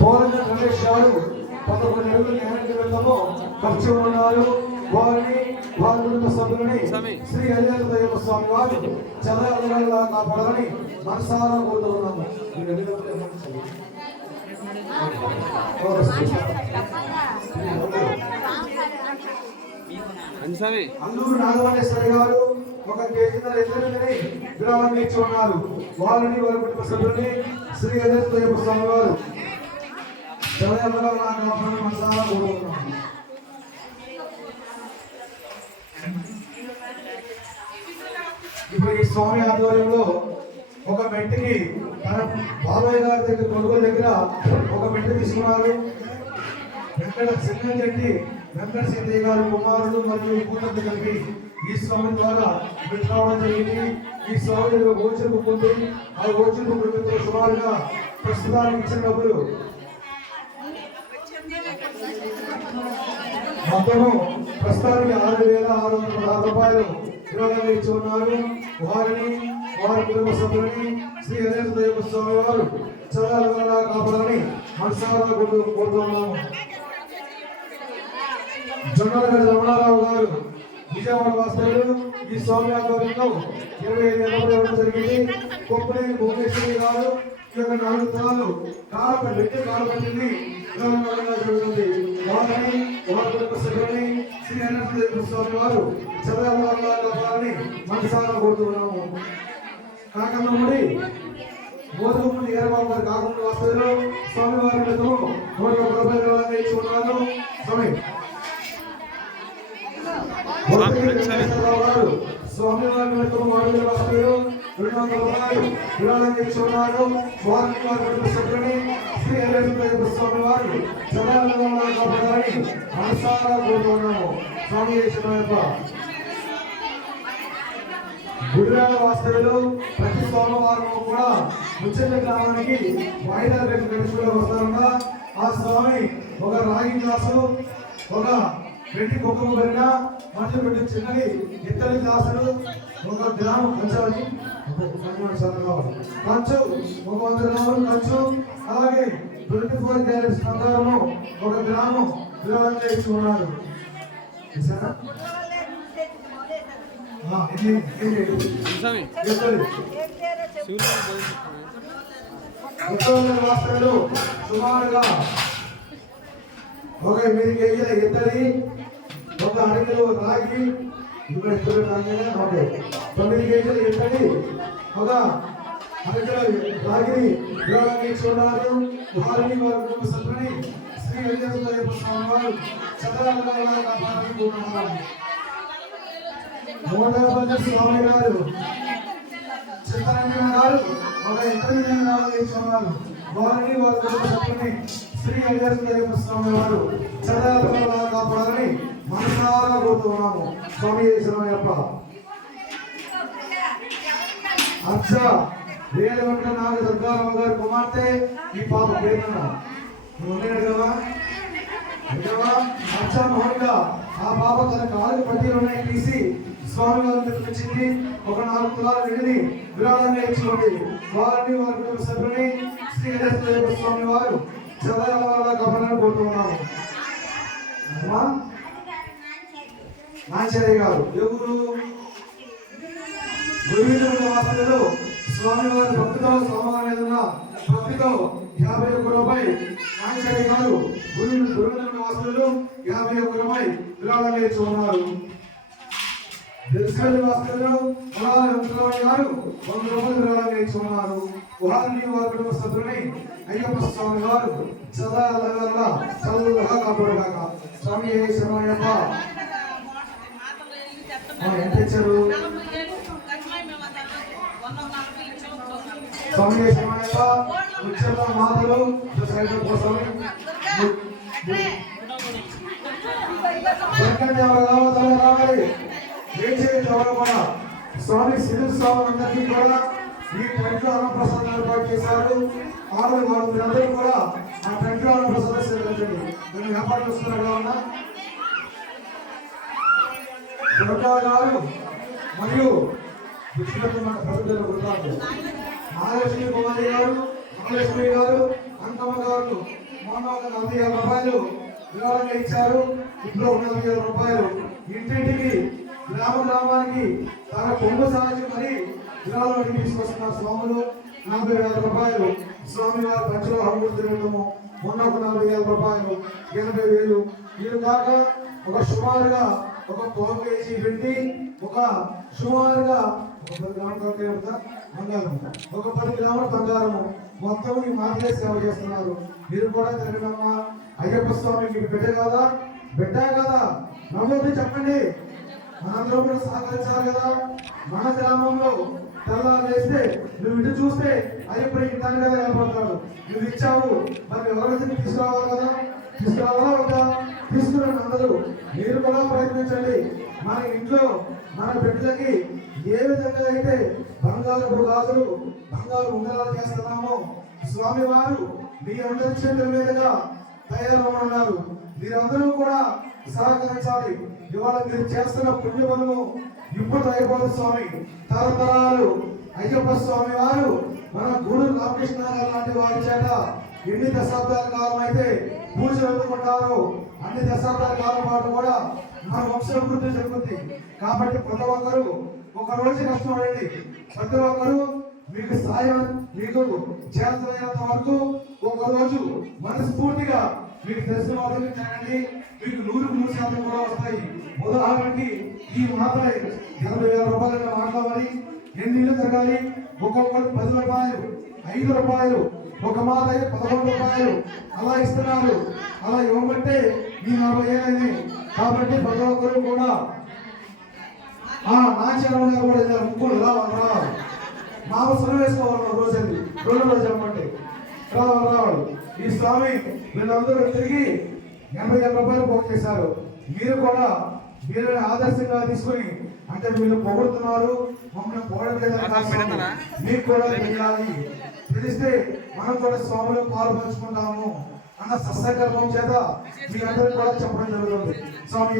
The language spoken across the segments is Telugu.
పోరంగ రమేష్ గారు పదకొండు నెలలు జ్ఞానానికి వెళ్ళము. ఖర్చు ఉన్నారు. వారిని వారి కుటుంబ సభ్యులని శ్రీ హరిహర దైవ స్వామి వారు చదవగలగా కాపాడాలని మనసారా కోరుతున్నాము అల్లూరు నాగమల్లేశ్వరి గారు ఒక కేజీన్నర ఇద్దరిని విరామం ఇచ్చి ఉన్నారు. వారిని వారి కుటుంబ సభ్యులని శ్రీ హరిహర స్వామి వారు చదవగలగా కాపాడాలని మనసారా కోరుతున్నాము ఇప్పుడు ఈ స్వామి ఆధ్వర్యంలో ఒక మెట్టుకి తన బాబాయ్ గారి దగ్గర కొనుగోలు దగ్గర ఒక మెట్టు తీసుకున్నారు. వెంకట సింగం చెట్టి వెంకట సీతయ్య గారి కుమారుడు మరియు కూతురు కలిపి ఈ స్వామి ద్వారా మెట్టు రావడం జరిగింది. ఈ స్వామి దగ్గర గోచర ఆ గోచరుకు సుమారుగా ప్రస్తుతానికి ఇచ్చిన డబ్బులు మొత్తము ప్రస్తుతానికి ఆరు వేల ఆరు వందల పదహారు రూపాయలు విరాళంగా ఇచ్చి ఉన్నారు. వారిని వారి కుటుంబ సభ్యులని శ్రీ హరేంద్ర దేవ స్వామి వారు చదవాల కాపాడాలని మనసారా కోరుతున్నాము. జొన్నలగడ్డ రమణారావు గారు విజయవాడ వాస్తవులు ఈ స్వామి ఆధ్వర్యంలో ఇరవై ఐదు ఎనభై ఇవ్వడం జరిగింది. కొప్పలేని భువనేశ్వరి గారు ఈ యొక్క నాలుగు తరాలు కాలప వ్యక్తి కాలపల్లిని విధానంగా జరుగుతుంది. వారిని వారి కుటుంబ సభ్యులని శ్రీ అనంతదేవ స్వామి వారు చదవాలని కాపాలని మనసారా కోరుతున్నాము. కాకమ్మడి మోదముడి ఏరబాబు గారు కాకుండా వస్తారు స్వామివారి క్రితం నూట ఒక రూపాయలు ఇచ్చి ఉన్నారు స్వామి స్వామి వారి క్రితం రెండు వందల రూపాయలు విరాళంగా వారి శ్రీ స్వామి వారు చదవాలని కాపాడాలని మనసారా కోరుతున్నాము స్వామి చేసిన వాస్తవులు ప్రతి సోమవారం కూడా ముచ్చట గ్రామానికి వాయిదా రేపు గడుచుకుంటూ వస్తారన్నా ఆ స్వామి ఒక రాగి గ్లాసు ఒక వెండి కుక్కము పెరిగిన మనుషులు పెట్టి చిన్నది ఇత్తడి గ్లాసులు ఒక గ్రామం కంచాలి కంచు ఒక వంద గ్రాములు కంచు అలాగే ట్వంటీ ఫోర్ క్యారెట్స్ బంగారము ఒక గ్రామం విరాళంగా ఇచ్చి ఉన్నారు రాష్ట్రాలు సుమారుగా ఒక ఎనిమిది కేజీల ఇత్తడి ఒక అడుగులు రాగి ఇక్కడ ఇత్తడి రాగినే ఓకే తొమ్మిది కేజీల ఇత్తడి ఒక అడుగుల రాగిని విరాళంగా వారిని వారి కుటుంబ సభ్యుని శ్రీ వెంకటేశ్వర స్వామి వారు చదరాలుగా స్వామి గారు చిత్తరంజన గారు ఒక నాలుగు ఇచ్చున్నారు వారిని వారి కుటుంబ సభ్యుని శ్రీ హరిహర స్వామి వారు చదవాలని కాపాడని మనసారా కోరుతున్నాము. స్వామి శరణయ్యప్ప అచ్చ వేలవంట నాగ దుర్గారావు గారి కుమార్తె ఈ పాప పేరున నువ్వు ఉండేవా అచ్చ మోహన్గా ఆ పాప తన కాలు పట్టీలు తీసి స్వామి వారి దగ్గరికి వచ్చింది ఒక నాలుగు తులాల వెండిని విరాళంగా ఇచ్చుకోండి. వారిని వారి కుటుంబ సభ్యుని శ్రీ స్వామి వారు చదవాల గమనాన్ని కోరుతున్నాము అమ్మా గారు ఎవరు గురువింద్రుల వాసనలో స్వామివారి భక్తితో స్వామివారి మీద భక్తితో యాభై ఒక్క రూపాయి నాగచార్య గారు గురు గురువింద్రుల యాభై ఒక్క రూపాయి విరాళంగా ఇచ్చి ఉన్నారు. దర్శకుల వాసనలో గారు వంద రూపాయలు విరాళంగా ఇచ్చి ఉన్నారు. వారిని వారి కుటుంబ సభ్యులని అయ్యప్ప స్వామి గారు సదా అలగల్లా కాపాడుగాక. స్వామి ఏ శరణయ్యప్ప ఎంత ఇచ్చారు స్వామి ఏ శరణయ్యప్ప ఉచ్చల మాతలు రావాలి ఎవరు కూడా స్వామి. సిద్ధు స్వామి అందరికీ కూడా ఈ టెంట్లో అన్నప్రసాదం ఏర్పాటు చేశారు. ఆరు వారు మీరందరూ కూడా ఆ టెంట్లో అన్నప్రసాదం స్వీకరించండి నేను వ్యాపారం చేస్తున్నా ఉన్నా? దుర్గా గారు మరియు విష్ణుపతి ప్రభుత్వ వృత్తాలు మహాలక్ష్మి కుమారి గారు మహాలక్ష్మి గారు అంకమ్మ గారు మొన్న నలభై వేల రూపాయలు వివరంగా ఇచ్చారు. ఇంట్లో ఒక నలభై వేల రూపాయలు. ఇంటింటికి గ్రామ గ్రామానికి తన కొంగు సాగి మరి విరాళానికి తీసుకొస్తున్నారు స్వాములు. నలభై వేల రూపాయలు. స్వామి వారి పంచలో హంగులు తిరగడము మొన్న ఒక నలభై వేల రూపాయలు ఎనభై వేలు. వీరు కాక ఒక సుమారుగా ఒక పావు కేజీ ఒక సుమారుగా ఒక పది గ్రాములు బంగారం. ఒక పది గ్రాముల బంగారము మొత్తం ఈ మాటలే సేవ చేస్తున్నారు. మీరు కూడా తిరగడమ్మా అయ్యప్ప స్వామి మీకు బిడ్డ కదా? బిడ్డ కదా. నవ్వొద్దు చెప్పండి. మనందరూ కూడా సహకరించాలి కదా. మన గ్రామంలో తెల్లారు వేస్తే నువ్వు ఇటు చూస్తే అయ్యప్పుడు ఇంటాను కదా నువ్వు ఇచ్చావు మరి ఎవరైతే తీసుకురావాలి కదా? తీసుకురావాలా వద్దా? తీసుకురండి అందరూ మీరు కూడా ప్రయత్నించండి. మన ఇంట్లో మన బిడ్డలకి ఏ విధంగా అయితే బంగారు గాజులు బంగారు ఉంగరాలు చేస్తున్నామో స్వామి వారు మీ అందరి చేతుల మీదుగా ఉన్నారు మీరందరూ కూడా సహకరించాలి ఇవాళ మీరు చేస్తున్న పుణ్యములను ఇప్పుడు అయిపోతుంది స్వామి. తరతరాలు అయ్యప్ప స్వామి వారు మన గురు రామకృష్ణ గారు లాంటి వారి చేత ఎన్ని దశాబ్దాల కాలం అయితే పూజ అందుకుంటారో అన్ని దశాబ్దాల కాలం పాటు కూడా మన వంశాభివృద్ధి జరుగుతుంది కాబట్టి ప్రతి ఒక్కరు ఒక రోజు కష్టపడండి ప్రతి ఒక్కరు మీకు సాయం మీకు చేతనైనంత వరకు ఒక రోజు మనస్ఫూర్తిగా మీకు తెలిసిన వాళ్ళకి చేయండి మీకు నూరు మూడు శాతం కూడా వస్తాయి. ఉదాహరణకి ఈ మాత్రమే. ఎనభై వేల రూపాయలు మాట్లాడాలి. ఎన్ని ఇళ్ళు తగ్గాలి ఒక్కొక్కరు పది రూపాయలు ఐదు రూపాయలు ఒక మాత అయితే పదకొండు రూపాయలు. అలా ఇస్తున్నారు. అలా ఇవ్వమంటే ఈ నలభై ఏళ్ళని కాబట్టి ప్రతి ఒక్కరు కూడా ఆ నాచారం కూడా ఇద్దరు ముగ్గురు రావాలి రావాలి మా అవసరం వేసుకోవాలి రోజు రెండు రోజు చెప్పండి రావాలి రావాలి. ఈ స్వామి వీళ్ళందరూ తిరిగి ఎనభై వేల రూపాయలు పోగు చేశారు. మీరు కూడా వీళ్ళని ఆదర్శంగా తీసుకుని అంటే వీళ్ళు పొగుడుతున్నారు మమ్మల్ని పొగడలేదని. మీకు కూడా తెలియాలి. తెలిస్తే మనం కూడా స్వాములు పాలు పంచుకుంటాము అన్న సత్సంకల్పం చేత మీ అందరికీ కూడా చెప్పడం జరుగుతుంది. స్వామి?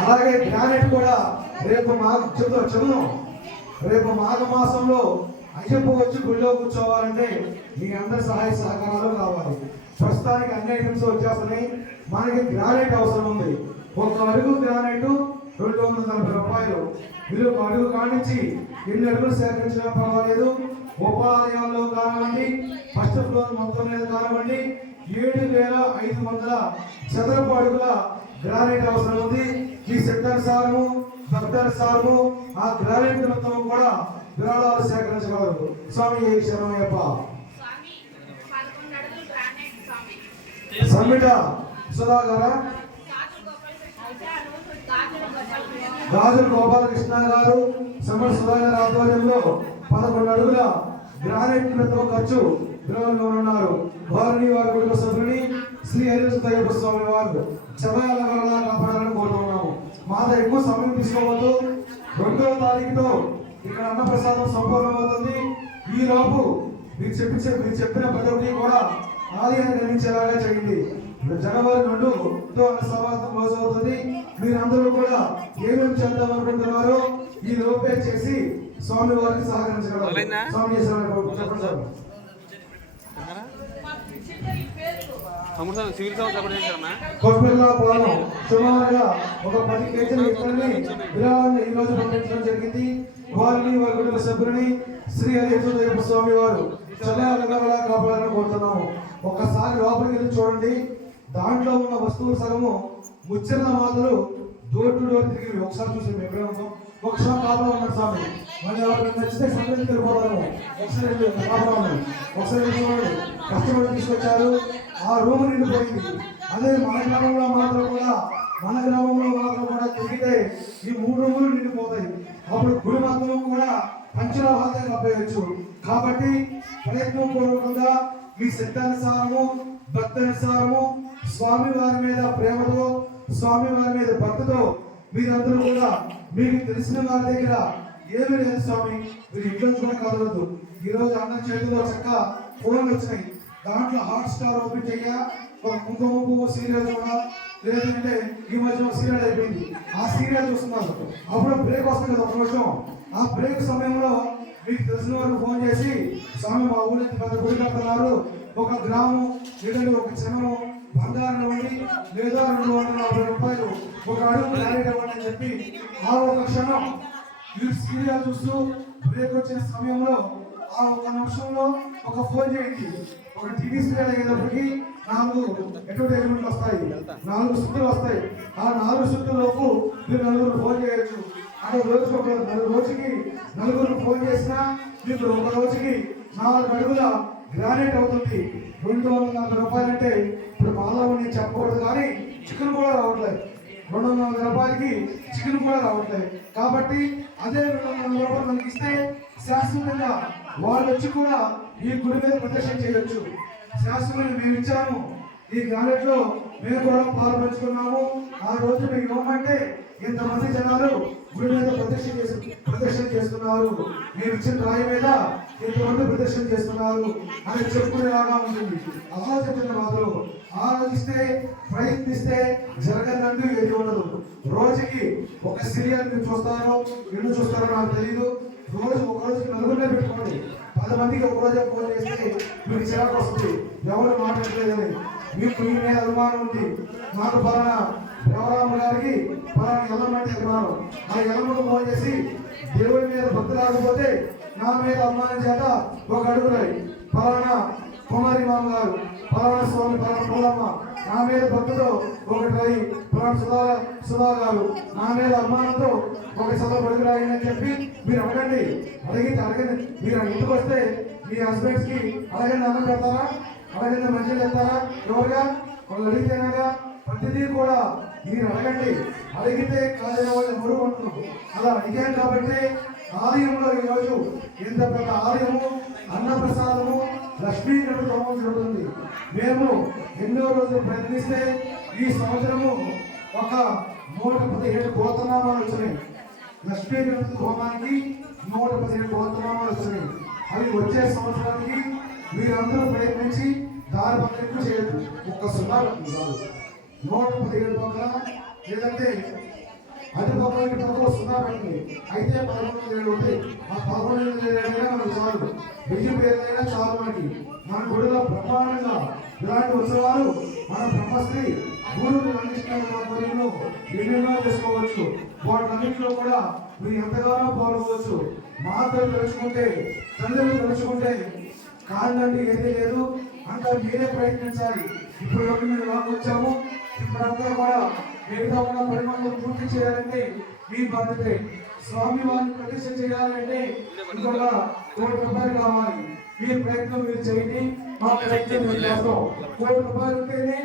అలాగే గ్రానైట్ కూడా రేపు మాఘ చదువు చదువు రేపు మాఘ మాసంలో అయ్యప్ప వచ్చి గుళ్ళో కూర్చోవాలంటే మీ అందరి సహాయ సహకారాలు కావాలి. ప్రస్తుతానికి అన్ని ఐటమ్స్ వచ్చేస్తున్నాయి. మనకి గ్రానైట్ అవసరం ఉంది. ఒక అడుగు గ్రానైట్ రెండు వందల నలభై రూపాయలు. మీరు ఒక అడుగు కానించి ఎన్ని అడుగులు సేకరించడం పర్వాలేదు. ఉపాలయాల్లో కానివ్వండి ఫస్ట్ ఫ్లోర్ మొత్తం మీద కానివ్వండి ఏడు వేల ఐదు వందల చదరపు అడుగుల గ్రానైట్ అవసరం ఉంది. ఈ సెక్టర్ సారము భక్తర్ సారము ఆ గ్రానైట్ మొత్తం కూడా విరాళాలు సేకరించగలరు. స్వామి శరణయ్యప్ప? సమ్మిట సుధాకర. గాజుల గోపాలకృష్ణ గారు. సమర్ సుధాకర్ ఆధ్వర్యంలో పదకొండు అడుగుల గ్రానైట్ మొత్తం ఖర్చు ఉన్నారు. వారిని వారి కుటుంబ సభ్యుని శ్రీ హరికృష్ణ స్వామి వారు చదవాలగలలా కాపాడాలని కోరుతున్నాము. మాత ఎక్కువ సమయం తీసుకోవద్దు. రెండవ తారీఖుతో ఇక్కడ అన్నప్రసాదం సంపూర్ణమవుతుంది ఈ లోపు మీరు చెప్పి మీరు చెప్పిన ప్రతి ఒక్కటి కూడా ఆలయాన్ని నిర్మించేలాగా చేయండి. జనవరి రెండు తో అన్న సమాప్తం క్లోజ్ అవుతుంది. మీరందరూ కూడా ఏమేమి చేద్దాం అనుకుంటున్నారో ఈ లోపే చేసి స్వామి వారికి సహకరించగలరు? స్వామి సివిల్ పొలం సుమారుగా ఒక పది కేజీల విరాళాన్ని ఈ రోజు పంపించడం జరిగింది. వారిని వారి కుటుంబ సభ్యులని శ్రీ హరిహర స్వామి వారు చల్లగా కాపాడాలని కోరుతున్నాము. ఒక్కసారి లోపలికి వెళ్ళి చూడండి. దాంట్లో ఉన్న వస్తువులు సగము ముచ్చర్ల మాటలు డోర్ టు డోర్ తిరిగి ఒకసారి చూసి మేము ఎక్కడ ఉన్నాం. ఒకసారి కాపలా ఉన్నాడు స్వామి. మళ్ళీ ఎవరికి నచ్చితే సంగతి వెళ్ళిపోతాము ఒకసారి వెళ్ళి కాపలా ఉన్నాడు ఒకసారి చూడండి. కస్టమర్ తీసుకొచ్చారు. ఆ రూమ్ నిండిపోయింది. అదే మన గ్రామంలో మాత్రం కూడా మన గ్రామంలో మాత్రం కూడా తిరిగితే ఈ మూడు రూములు నిండిపోతాయి. అప్పుడు గుడి మాత్రం కూడా పంచలోహాలతో కప్పేయచ్చు కాబట్టి ప్రయత్నం పూర్వకంగా మీ సిద్ధానుసారము భక్తానుసారము స్వామి వారి మీద ప్రేమతో స్వామి వారి మీద భక్తితో మీరందరూ కూడా మీకు తెలిసిన వారి దగ్గర ఏమీ లేదు స్వామి మీరు ఇంట్లో కూడా కదలదు ఈరోజు రోజు అన్న చేతిలో చక్క ఫోన్లు వచ్చినాయి. దాంట్లో హాట్ స్టార్ ఓపెన్ చెయ్య ఒక కుంకుమ పువ్వు సీరియల్ కూడా లేదంటే ఈ మధ్య ఒక సీరియల్ అయిపోయింది. ఆ సీరియల్ చూస్తున్నారు. అప్పుడు బ్రేక్ వస్తుంది కదా ఒక నిమిషం. ఆ బ్రేక్ సమయంలో మీకు తెలిసిన వారికి ఫోన్ చేసి స్వామి మా ఊరి పెద్ద గుడి కడుతున్నారు. ఒక గ్రామం లేదంటే ఒక చిన్నము బంగారం ఇవ్వండి లేదా రెండు వందల యాభై రూపాయలు ఒక అడుగు క్యారెట్ ఇవ్వండి అని చెప్పి ఆ ఒక క్షణం మీరు సీరియల్ చూస్తూ బ్రేక్ వచ్చే సమయంలో ఆ ఒక నిమిషంలో ఒక ఫోన్ చేయండి. ఒక టీవీ సీరియల్ అయ్యేటప్పటికి నాలుగు అడ్వర్టైజ్మెంట్లు వస్తాయి? నాలుగు శుద్ధులు వస్తాయి. ఆ నాలుగు సుత్తుల్లోపు మీరు నలుగురు ఫోన్ చేయొచ్చు. అక్కడ రోజు ఒక నలుగు రోజుకి నలుగురు ఫోన్ చేసినా మీకు ఒక రోజుకి నాలుగు అడుగుల గ్రానైట్ అవుతుంది. రెండు వందల నలభై రూపాయలు అంటే ఇప్పుడు మాలో నేను చెప్పకూడదు కానీ చికెన్ కూడా రావట్లేదు. రెండు వందల రూపాయలకి చికెన్ కూడా రావట్లేదు. కాబట్టి అదే రెండు వందల రూపాయలు మనకి ఇస్తే శాశ్వతంగా వాళ్ళు వచ్చి కూడా ఈ గుడి మీద ప్రదర్శన చేయవచ్చు శాశ్వతంగా మేము ఇచ్చాము. ఈ గ్రానైట్ మేము కూడా పాలు పంచుకున్నాము. ఆ రోజు మీకు ఇవ్వమంటే ఇంతమంది జనాలు గుడి మీద ప్రదర్శన చేసి ప్రదర్శన చేస్తున్నారు. మేము ఇచ్చిన రాయి మీద ఇంతమంది ప్రదర్శన చేస్తున్నారు అని చెప్పుకునేలాగా ఉంటుంది ఆలోచించిన మాటలు ఆలోచిస్తే ప్రయత్నిస్తే జరగదంటూ ఏది ఉండదు. రోజుకి ఒక సీరియల్ మీరు చూస్తారో ఎన్ని చూస్తారో నాకు తెలియదు రోజు ఒక రోజుకి నలుగురినే పెట్టుకోండి. పది మందికి ఒక రోజే ఫోన్ చేస్తే మీకు చిరాకు వస్తుంది. ఎవరు మాట్లాడలేదని. మీకు మీ మీద అనుమానం ఉంది. మాకు పలానా దేవరామ గారికి పలానా ఎల్లమంటే అభిమానం. ఆ ఎల్లమ్మను ఫోన్ చేసి దేవుడి మీద భక్తి రాకపోతే నా మీద అభిమానం చేత ఒక అడుగురాయి పలానా కుమారి మామ గారు పలానా స్వామి పలానా పుల్లమ్మ నా మీద భక్తితో ఒకటి రాయి. పలానా సుధా సుధా గారు నా మీద అభిమానంతో ఒక చదువు పడుగు అని చెప్పి మీరు అడగండి. అడిగితే అడగండి. మీరు ఇంటికి వస్తే మీ హస్బెండ్స్కి అడగండి అన్నం పెడతారా? అడగండి మంచిగా చెప్తారా ఎవరుగా? వాళ్ళు అడిగితేనగా ప్రతిదీ కూడా మీరు అడగండి. అడిగితే కాదని వాళ్ళు ఎవరు అంటున్నారు అలా అడిగాం కాబట్టి ఆలయంలో ఈరోజు ఇంత పెద్ద ఆలయము అన్నప్రసాదము లక్ష్మీ గణపతి జరుగుతుంది. మేము ఎన్నో రోజులు ప్రయత్నిస్తే ఈ సంవత్సరము ఒక నూట పదిహేడు గోతనామాలు వచ్చినాయి. లక్ష్మీ గణపతి హోమానికి నూట పదిహేడు గోతనామాలు వచ్చినాయి. అవి వచ్చే సంవత్సరానికి మీరందరూ ప్రయత్నించి దారి పక్కన ఎక్కువ చేయొద్దు. ఒక్క సున్నా నూట పదిహేడు పక్కల లేదంటే అది పక్కన ఇటు పక్కన సున్నా పెట్టండి. అయితే పదకొండు ఏడు ఉంటాయి. ఆ పదకొండు ఏడైనా మనకు చాలు. వెయ్యి పేర్లైనా చాలు మనకి. మన గుడిలో బ్రహ్మాండంగా ఇలాంటి ఉత్సవాలు మన బ్రహ్మశ్రీ గురువుని రంగకృష్ణ ఎన్నెన్నో చేసుకోవచ్చు. వాటన్నింటిలో కూడా మీరు ఎంతగానో పాల్గొవచ్చు తల్లి తెలుసుకుంటే తల్లిని తెలుసుకుంటే కాదండి ఏదీ లేదు. అంతా మీరే ప్రయత్నించాలి. ఇప్పుడు వరకు వచ్చాము. లాగా ఇప్పుడంతా కూడా మిగతా ఉన్న పరిమాణం పూర్తి చేయాలంటే మీ బాధ్యతే. స్వామి వారిని ప్రతిష్ట చేయాలంటే ఇంకొక కోటి రూపాయలు కావాలి. మీ ప్రయత్నం మీరు చేయండి. మా ప్రయత్నం మీరు చేస్తాం. కోటి రూపాయలు ఉంటేనే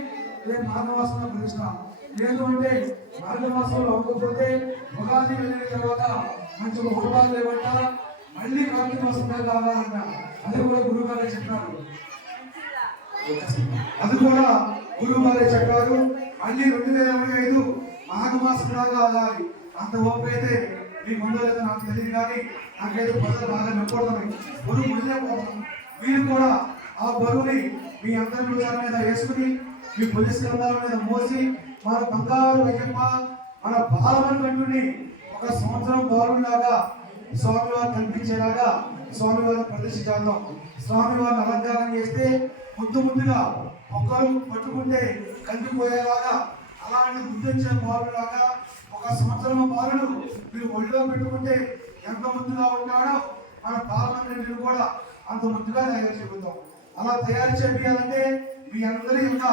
నేను మార్గవాసన ప్రతిష్ట లేదు అంటే మాఘమాసంలో అవ్వకపోతే ఉగాది వెళ్ళిన తర్వాత మంచి ముహూర్తాలు లేవంట. మళ్ళీ కార్తీక మాసంలో కావాలంట అది కూడా గురువు గారే చెప్పారు. అది కూడా గురువు గారే చెప్పారు. మళ్ళీ రెండు వేల ఇరవై ఐదు మాఘమాసం దాకా ఆగాలి. అంత ఓపిక అయితే మీ ముందు లేదో నాకు తెలియదు కానీ నాకైతే ప్రజలు బాగా నొప్పడుతున్నాయి. బరువు ముందే మీరు కూడా ఆ బరువుని మీ అందరి భుజాల మీద వేసుకుని మీ పోలీస్ గ్రంథాల మీద మోసి మన బంగారు అయ్యప్ప మన బాలమని కంటుని ఒక సంవత్సరం బాలులాగా స్వామివారు కనిపించేలాగా స్వామివారిని ప్రదర్శించాలి స్వామివారిని అలంకారం చేస్తే ముద్దు ముద్దుగా ఒకరు పట్టుకుంటే కందిపోయేలాగా అలాంటి ముద్దించే బాలులాగా ఒక సంవత్సరం బాలుడు మీరు ఒళ్ళో పెట్టుకుంటే ఎంత ముద్దుగా ఉంటాడో మన పార్లమెంట్ కూడా అంత ముద్దుగా తయారు చేద్దాం అలా తయారు చేయాలంటే మీ అందరి యొక్క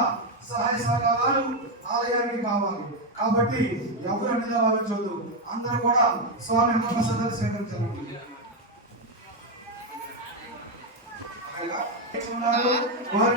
సహాయ సహకారాలు ఆలయానికి కావాలి. కాబట్టి ఎవరు అనేది భావించవద్దు అందరూ కూడా స్వామి యొక్క ప్రసాదాలు స్వీకరించాలి చేస్తున్నారు